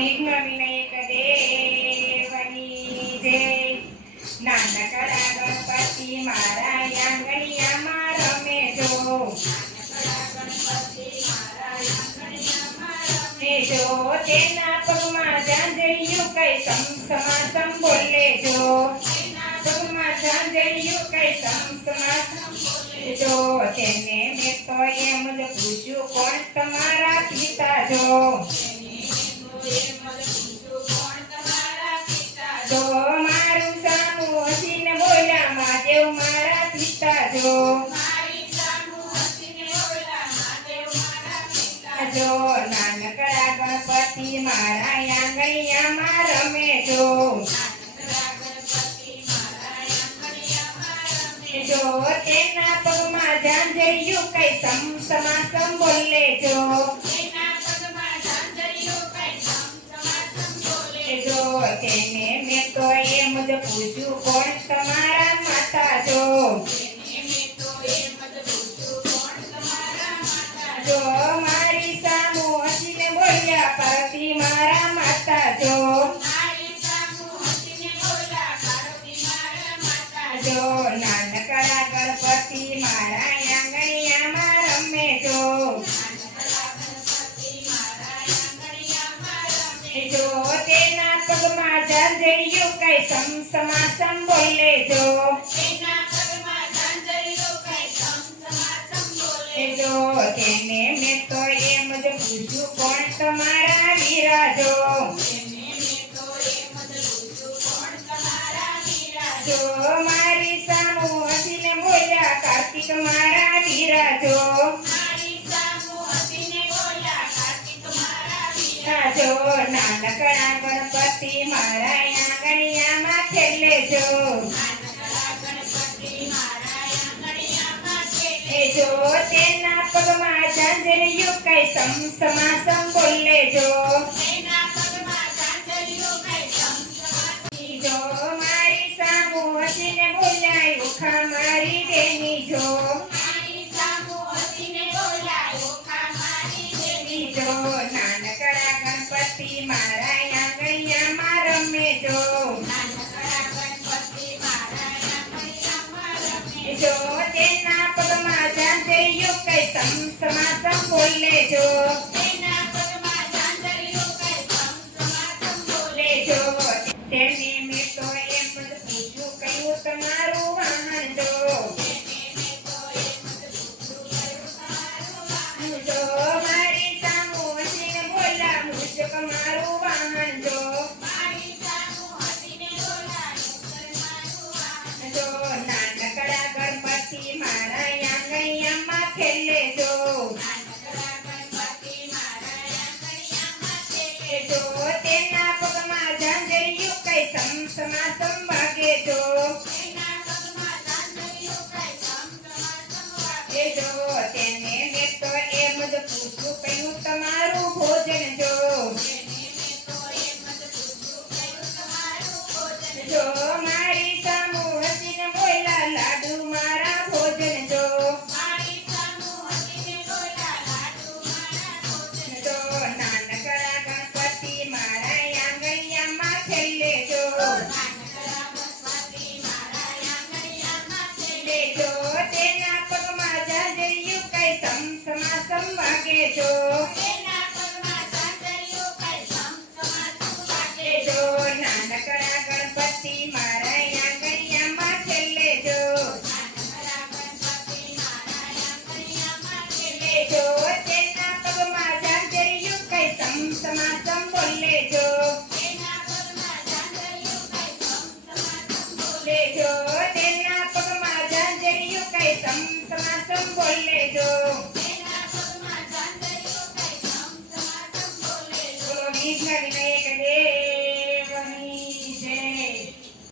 વિઘ્ન વિનાયક દેવની જય. નાનકડા ગણપતિ મારા આંગણિયામાં રમે જો. જો તેના પગમાં ઝાંઝરિયું કઈ સમસમાસમ બોલે જો. પગમાં ઝાંઝરિયું કઈ સમસમાસમ બોલે જો. તેને મેં તો એમ જ પૂછ્યું કોણ તમારા પિતા જો. જો મારું સામું હસીને બોલ્યા મહાદેવ મારા પિતા જો. જો નાનકડા ગણપતિ મારા આંગણિયામાં રમે જો. જો તેના પગમાં ઝાંઝરિયું કઈ સમસમાસમ બોલે જો. જો તેને મેં તો એમ જ પૂછ્યું કોણ તમારા માતા જો. જો મારી સામું હસીને બોલ્યા પાર્વતી મારા માતા જો. જો નાનકડા ગણપતિ મારા આંગણિયામાં રમે જો. જો તેના પગમાં ઝાંઝરિયું કઈ સમસમાસમ બોલે જો. જો તેને મેં તો એમ જ પૂછ્યું કોણ તમારા વીરા જો. જો મારી સામું હસીને બોલ્યા કાર્તિક મારા વીરા જો. જો નાનકડા ગણપતિ મારા આંગણિયામાં ખેલે જો. જો તેના પગમાં ઝાંઝરિયું કઈ સમસમાસમ બોલે જો. જો મારી સામું હસીને બોલ્યા ઓખા મારી દેની જો. જો નાનકડા ગણપતિ મારા આંગણિયામાં રમે જો. જો તેના પગમાં ઝાંઝરિયું કઈ સમસમાસમ બોલે જો. જો તેને મેં તો એમ જ પૂછ્યું કયું તમારું વાહન જો. જો મારી સામું હસીને બોલ્યા મુજબ મારું વાહન જો. જો નાનકડા ગણપતિ મારા આંગણિયામાં ખેલે જો. જો તેના પગમાં ઝાંઝરિયું કઈ સમસમાસમ વાગે જો. જો તેને મેં તો એમ જ પૂછ્યું કયું તમારું ભોજન જો. જો મારી સામું હસીને બોલ્યા લાડુ મારા ભોજન જો. જો નાનકડા ગણપતિ મારા આંગણિયામાં ખેલે જો. જો તેના પગમાં ઝાંઝરિયું કઈ સમસમાસમ વાગે જો. જો નાનકડા ગણપતિ મારા આંગણિયામાં ખેલે જો. જો તેના પગમાં ઝાંઝરિયું કઈ સમસમાસમ બોલે જો. જો તેના પગમાં ઝાંઝરિયું કઈ સમસમાસમ બોલે જો.